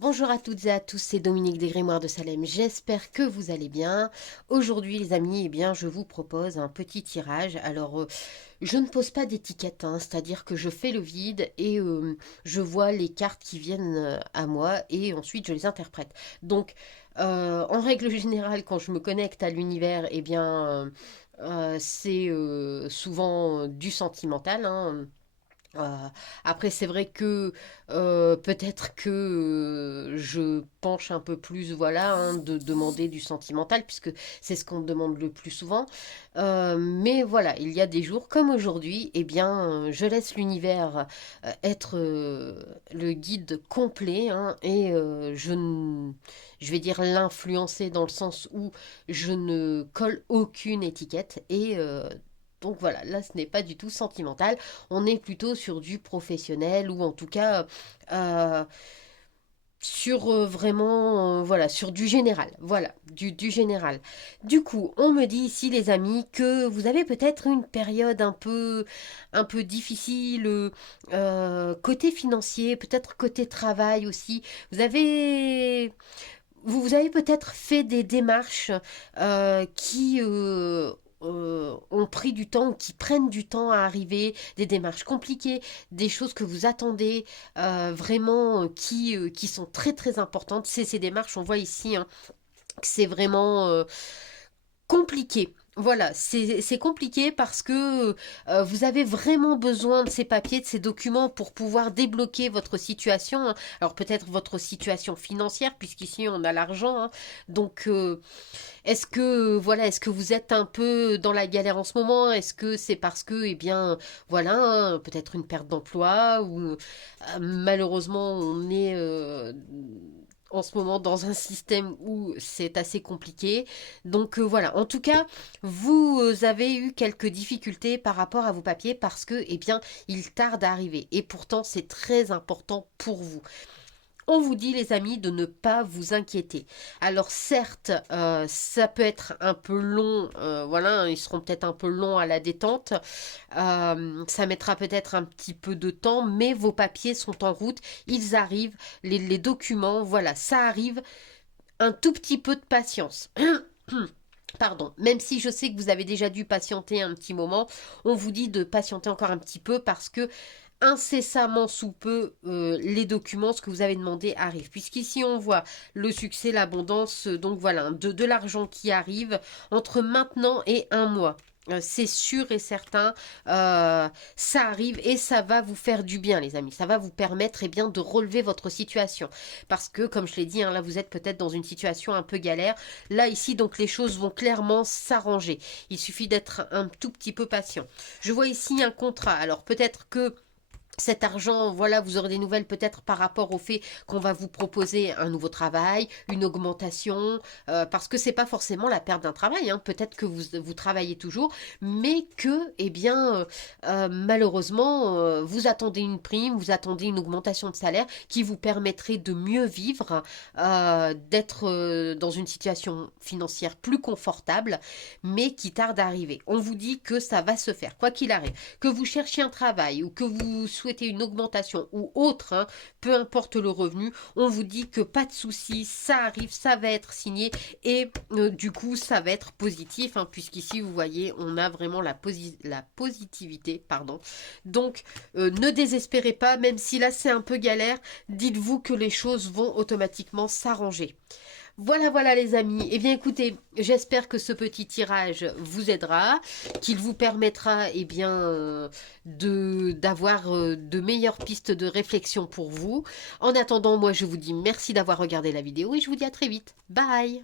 Bonjour à toutes et à tous, c'est Dominique des Grimoires de Salem, j'espère que vous allez bien. Aujourd'hui les amis, je vous propose un petit tirage. Alors, je ne pose pas d'étiquette, hein, c'est-à-dire que je fais le vide et je vois les cartes qui viennent à moi et ensuite je les interprète. Donc, en règle générale, quand je me connecte à l'univers, c'est souvent du sentimental, hein. Euh, Après, c'est vrai que peut-être que je penche un peu plus, voilà, hein, de demander du sentimental, puisque c'est ce qu'on me demande le plus souvent. Mais voilà, il y a des jours comme aujourd'hui, je laisse l'univers être le guide complet, hein, et je vais dire l'influencer dans le sens où je ne colle aucune étiquette donc voilà, là ce n'est pas du tout sentimental, on est plutôt sur du professionnel ou en tout cas euh, sur voilà, sur du général, voilà, du général. Du coup, on me dit ici les amis que vous avez peut-être une période un peu difficile côté financier, peut-être côté travail aussi. Vous avez vous avez peut-être fait des démarches qui ont pris du temps, qui prennent du temps à arriver, des démarches compliquées, des choses que vous attendez vraiment qui sont très très importantes. C'est ces démarches, on voit ici, hein, que c'est vraiment compliqué. Voilà, c'est compliqué parce que vous avez vraiment besoin de ces papiers, de ces documents pour pouvoir débloquer votre situation, hein. Alors peut-être votre situation financière, puisqu'ici on a l'argent, hein. Donc est-ce que voilà, est-ce que vous êtes un peu dans la galère en ce moment? Est-ce que c'est parce que, voilà, hein, peut-être une perte d'emploi ou malheureusement on est en ce moment dans un système où c'est assez compliqué. Donc voilà, en tout cas, vous avez eu quelques difficultés par rapport à vos papiers parce que, il tarde à arriver. Et pourtant, c'est très important pour vous. On vous dit les amis de ne pas vous inquiéter. Alors certes, ça peut être un peu long, voilà, ils seront peut-être un peu longs à la détente, ça mettra peut-être un petit peu de temps, mais vos papiers sont en route, ils arrivent, les documents, voilà, ça arrive, un tout petit peu de patience. Pardon, même si je sais que vous avez déjà dû patienter un petit moment, on vous dit de patienter encore un petit peu parce que incessamment sous peu, les documents, ce que vous avez demandé arrivent. Puisqu'ici on voit le succès, l'abondance, donc voilà, de l'argent qui arrive entre maintenant et un mois. C'est sûr et certain, ça arrive et ça va vous faire du bien, les amis. Ça va vous permettre de relever votre situation. Parce que, comme je l'ai dit, hein, là vous êtes peut-être dans une situation un peu galère. Là, ici, donc les choses vont clairement s'arranger. Il suffit d'être un tout petit peu patient. Je vois ici un contrat. Alors peut-être que cet argent, voilà, vous aurez des nouvelles peut-être par rapport au fait qu'on va vous proposer un nouveau travail, une augmentation, parce que c'est pas forcément la perte d'un travail, hein. Peut-être que vous travaillez toujours, mais que, malheureusement, vous attendez une prime, vous attendez une augmentation de salaire qui vous permettrait de mieux vivre, d'être dans une situation financière plus confortable, mais qui tarde à arriver. On vous dit que ça va se faire, quoi qu'il arrive. Que vous cherchiez un travail ou que vous souhaitez une augmentation ou autre, hein, peu importe le revenu, on vous dit que pas de souci, ça arrive, ça va être signé et du coup ça va être positif, hein, puisqu'ici vous voyez on a vraiment la positivité, pardon. Donc ne désespérez pas, même si là c'est un peu galère, dites-vous que les choses vont automatiquement s'arranger. Voilà, voilà les amis. Eh bien écoutez, j'espère que ce petit tirage vous aidera, qu'il vous permettra d'avoir de meilleures pistes de réflexion pour vous. En attendant, moi je vous dis merci d'avoir regardé la vidéo et je vous dis à très vite. Bye!